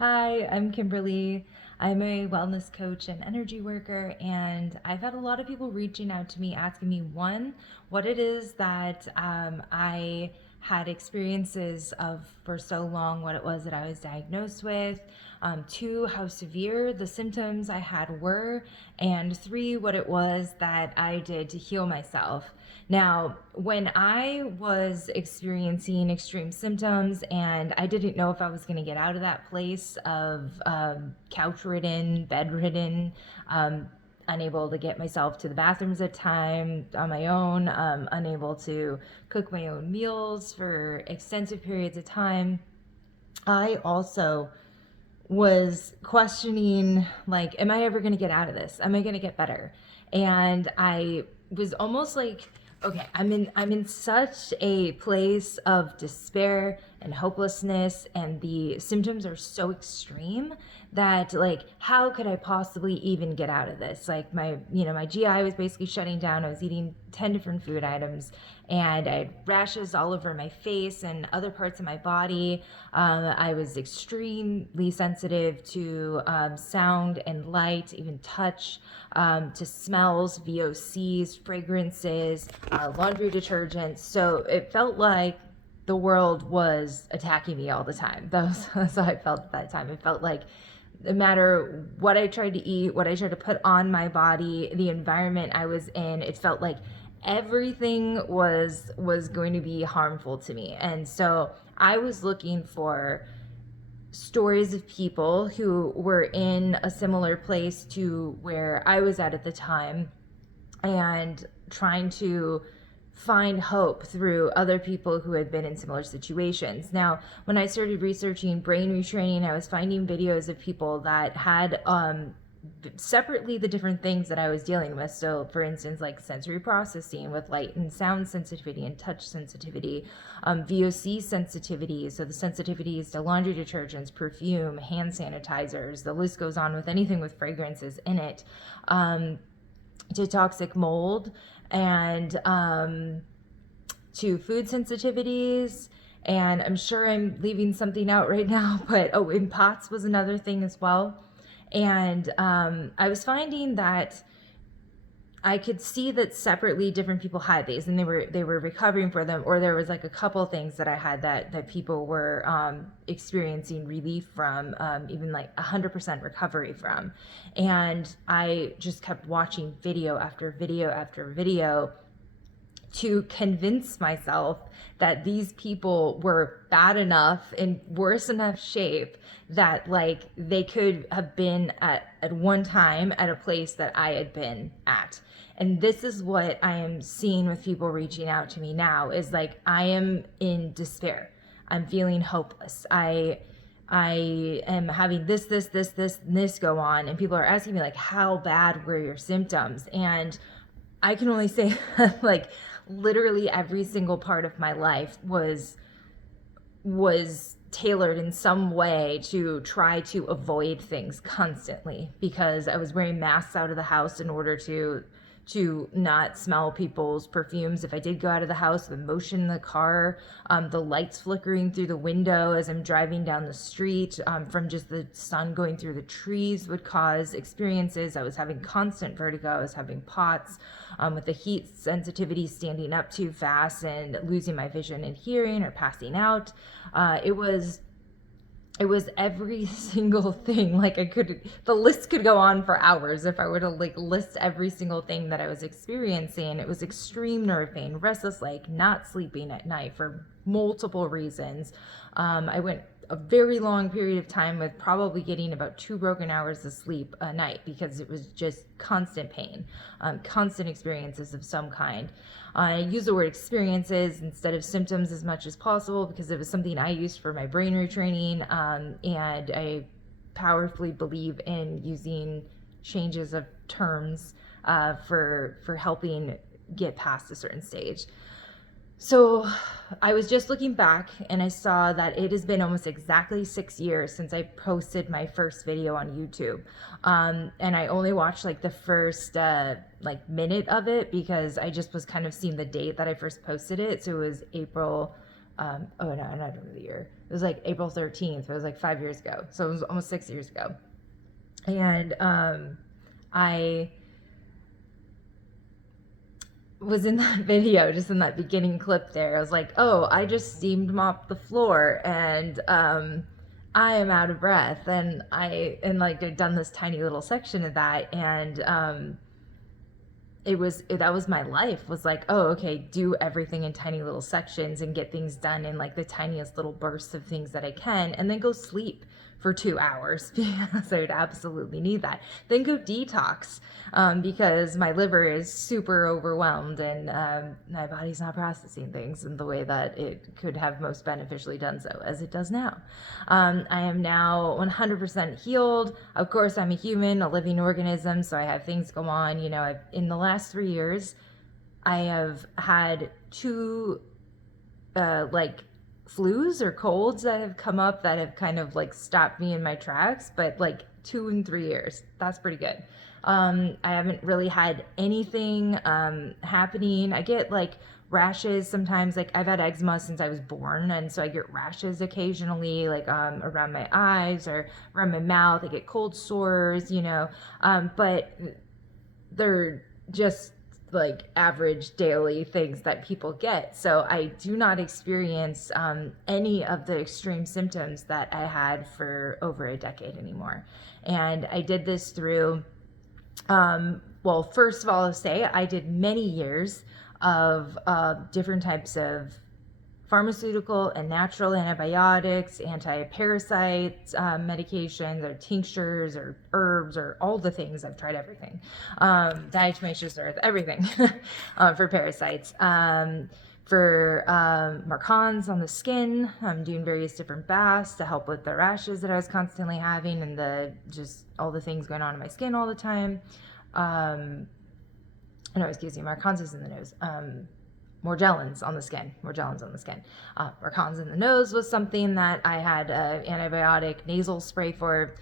Hi, I'm Kimberly. I'm a wellness coach and energy worker, and I've had a lot of people reaching out to me asking me one, what it is that I had experiences of for so long, what it was that I was diagnosed with, two, how severe the symptoms I had were, and three, what it was that I did to heal myself. Now, when I was experiencing extreme symptoms and I didn't know if I was going to get out of that place of couch ridden, bedridden, unable to get myself to the bathrooms at time on my own, unable to cook my own meals for extensive periods of time, I also was questioning, like, am I ever going to get out of this? Am I going to get better? And I was almost like, okay, I'm in such a place of despair and hopelessness, and the symptoms are so extreme that, like, how could I possibly even get out of this? Like, my GI was basically shutting down. I was eating 10 different food items, and I had rashes all over my face and other parts of my body. I was extremely sensitive to sound and light, even touch, to smells, VOCs, fragrances, laundry detergents. So it felt like the world was attacking me all the time. That's how I felt at that time. It felt like no matter what I tried to eat, what I tried to put on my body, the environment I was in, it felt like everything was going to be harmful to me. And so I was looking for stories of people who were in a similar place to where I was at the time, and trying to find hope through other people who had been in similar situations. Now, when I started researching brain retraining, I was finding videos of people that had separately the different things that I was dealing with. So, for instance, like sensory processing with light and sound sensitivity and touch sensitivity, VOC sensitivity. So, the sensitivities to laundry detergents, perfume, hand sanitizers, the list goes on with anything with fragrances in it. To toxic mold, and to food sensitivities. And I'm sure I'm leaving something out right now, but in POTS was another thing as well. And I was finding that I could see that separately different people had these, and they were recovering for them, or there was like a couple things that I had that people were experiencing relief from, even like 100% recovery from. And I just kept watching video after video after video to convince myself that these people were bad enough, in worse enough shape, that like they could have been at one time at a place that I had been at. And this is what I am seeing with people reaching out to me now, is like, I am in despair. I'm feeling hopeless. I am having this go on, and people are asking me, like, how bad were your symptoms? And I can only say like literally every single part of my life was tailored in some way to try to avoid things constantly, because I was wearing masks out of the house in order to not smell people's perfumes. If I did go out of the house, the motion in the car, the lights flickering through the window as I'm driving down the street, from just the sun going through the trees, would cause experiences. I was having constant vertigo. I was having POTS, with the heat sensitivity standing up too fast and losing my vision and hearing, or passing out. It was every single thing. Like, the list could go on for hours if I were to like list every single thing that I was experiencing. It was extreme nerve pain, restless leg, not sleeping at night for multiple reasons. I went a very long period of time with probably getting about 2 broken hours of sleep a night, because it was just constant pain, constant experiences of some kind. I use the word experiences instead of symptoms as much as possible, because it was something I used for my brain retraining, and I powerfully believe in using changes of terms for helping get past a certain stage. So I was just looking back, and I saw that it has been almost exactly 6 years since I posted my first video on YouTube. And I only watched like the first like minute of it, because I just was kind of seeing the date that I first posted it. So it was April Oh no, I don't remember the year. It was like April 13th. It was like 5 years ago. So it was almost 6 years ago. And I was in that video, just in that beginning clip there. I was like, oh, I just steamed mopped the floor and I am out of breath. And like I'd done this tiny little section of that, and that was my life, was like, oh, okay, do everything in tiny little sections and get things done in like the tiniest little bursts of things that I can, and then go sleep for 2 hours because I would absolutely need that. Then go detox because my liver is super overwhelmed and my body's not processing things in the way that it could have most beneficially done so, as it does now. I am now 100% healed. Of course, I'm a human, a living organism, so I have things go on. In the last 3 years, I have had two like flus or colds that have come up that have kind of like stopped me in my tracks, but like 2 and 3 years, that's pretty good. I haven't really had anything happening. I get like rashes sometimes. Like I've had eczema since I was born, and so I get rashes occasionally, like around my eyes or around my mouth. I get cold sores, but they're just like average daily things that people get. So I do not experience any of the extreme symptoms that I had for over a decade anymore. And I did this through, well, first of all, I'll say I did many years of different types of pharmaceutical and natural antibiotics, anti-parasite medications, or tinctures, or herbs, or all the things. I've tried everything. Diatomaceous earth, everything for parasites. For Marcons on the skin, I'm doing various different baths to help with the rashes that I was constantly having and just all the things going on in my skin all the time. No, excuse me, Marcons is in the nose. Morgellons on the skin. Marcons in the nose was something that I had antibiotic nasal spray for.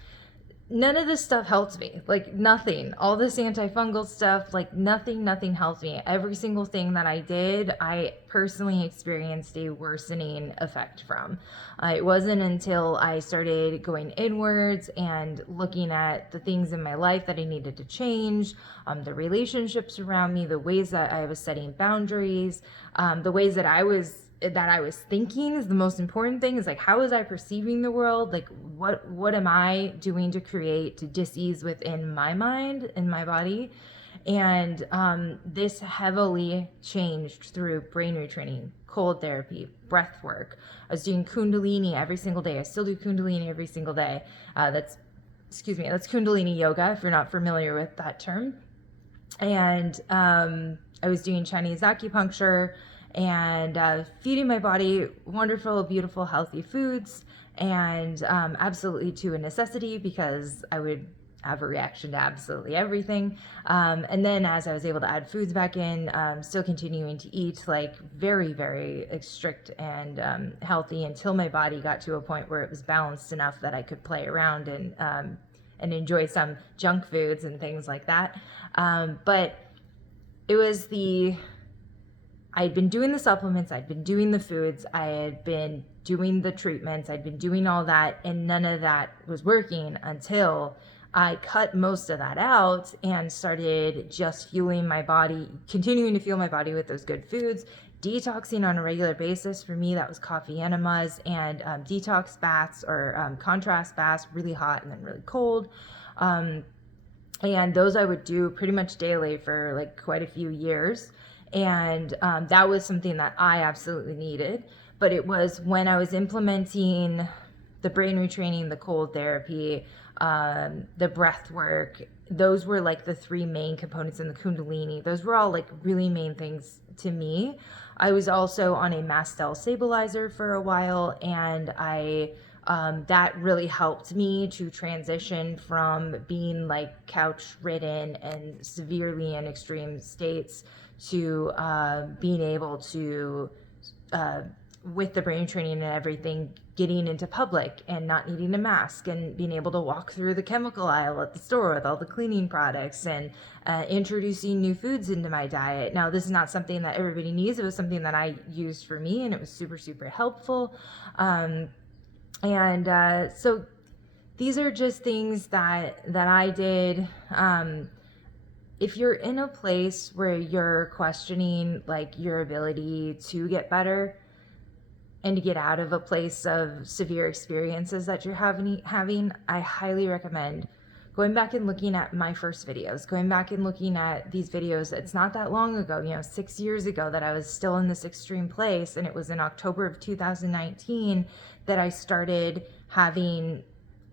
None of this stuff helped me. Like nothing. All this antifungal stuff, like nothing helped me. Every single thing that I did, I personally experienced a worsening effect from. It wasn't until I started going inwards and looking at the things in my life that I needed to change, the relationships around me, the ways that I was setting boundaries, the ways that I was thinking is the most important thing. Is like, how was I perceiving the world? Like what am I doing to create to dis-ease within my mind and my body? And this heavily changed through brain retraining, cold therapy, breath work. I was doing Kundalini every single day. I still do Kundalini every single day. That's Kundalini yoga, if you're not familiar with that term. And I was doing Chinese acupuncture and feeding my body wonderful, beautiful, healthy foods, and absolutely to a necessity, because I would have a reaction to absolutely everything. And then as I was able to add foods back in, still continuing to eat like very, very strict and healthy, until my body got to a point where it was balanced enough that I could play around and enjoy some junk foods and things like that. But it was I'd been doing the supplements, I'd been doing the foods, I had been doing the treatments, I'd been doing all that, and none of that was working until I cut most of that out and started just fueling my body, continuing to fuel my body with those good foods, detoxing on a regular basis. For me, that was coffee enemas and detox baths, or contrast baths, really hot and then really cold. And those I would do pretty much daily for like quite a few years. And that was something that I absolutely needed. But it was when I was implementing the brain retraining, the cold therapy, the breath work, those were like the three main components in the Kundalini. Those were all like really main things to me. I was also on a Mastel stabilizer for a while, and that really helped me to transition from being like couch ridden and severely in extreme states to being able to, with the brain training and everything, getting into public and not needing a mask and being able to walk through the chemical aisle at the store with all the cleaning products, and introducing new foods into my diet. Now, this is not something that everybody needs. It was something that I used for me, and it was super, super helpful. So these are just things that I did. If you're in a place where you're questioning like your ability to get better and to get out of a place of severe experiences that you're having, I highly recommend going back and looking at my first videos, going back and looking at these videos. It's not that long ago, 6 years ago, that I was still in this extreme place. And it was in October of 2019 that I started having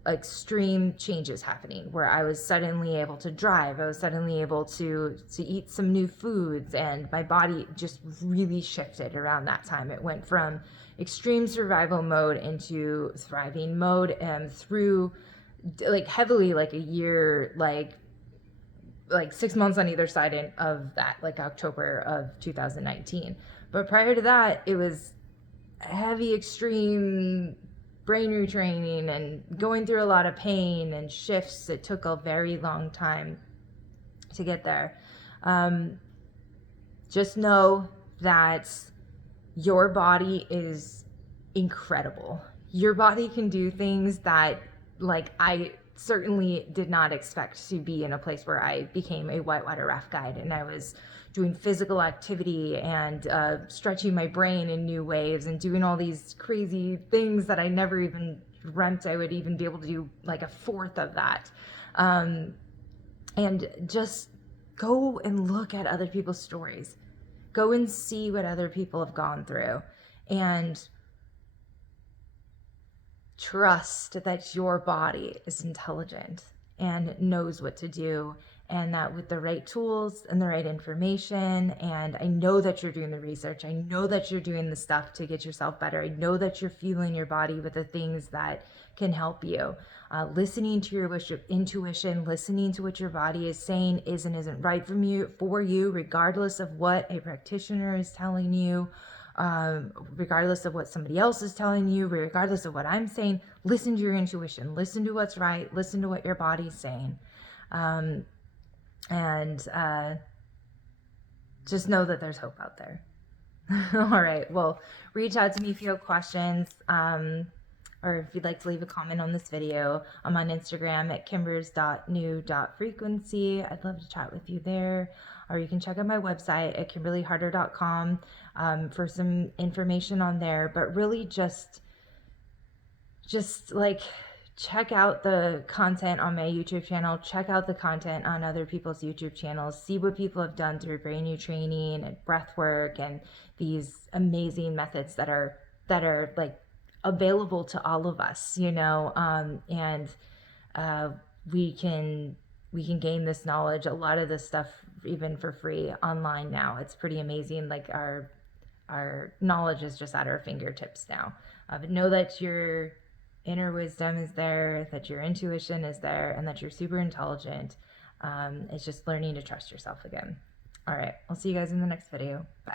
extreme changes happening, where I was suddenly able to drive. I was suddenly able to eat some new foods, and my body just really shifted around that time. It went from extreme survival mode into thriving mode, and through like heavily like a year, like 6 months on either side of that, like October of 2019. But prior to that, it was heavy, extreme brain retraining and going through a lot of pain and shifts. It took a very long time to get there. Just know that your body is incredible. Your body can do things that, like, I certainly did not expect to be in a place where I became a whitewater raft guide and I was doing physical activity and stretching my brain in new ways and doing all these crazy things that I never even dreamt I would even be able to do, like a fourth of that. And just go and look at other people's stories. Go and see what other people have gone through, and trust that your body is intelligent and knows what to do, and that with the right tools and the right information, and I know that you're doing the research, I know that you're doing the stuff to get yourself better, I know that you're fueling your body with the things that can help you. Listening to your intuition, listening to what your body is saying is and isn't right for you, regardless of what a practitioner is telling you, regardless of what somebody else is telling you, regardless of what I'm saying. Listen to your intuition, listen to what's right, listen to what your body's saying. Just know that there's hope out there. All right, well, reach out to me if you have questions, or if you'd like to leave a comment on this video. I'm on Instagram at kimbers.new.frequency. I'd love to chat with you there. Or you can check out my website at kimberlyharder.com for some information on there. But really just like check out the content on my YouTube channel, check out the content on other people's YouTube channels, see what people have done through brain new training and breath work and these amazing methods that are like available to all of us, and we can gain this knowledge, a lot of this stuff, even for free online now. It's pretty amazing. Like our knowledge is just at our fingertips now. But know that your inner wisdom is there, that your intuition is there, and that you're super intelligent. It's just learning to trust yourself again. All right, I'll see you guys in the next video. Bye.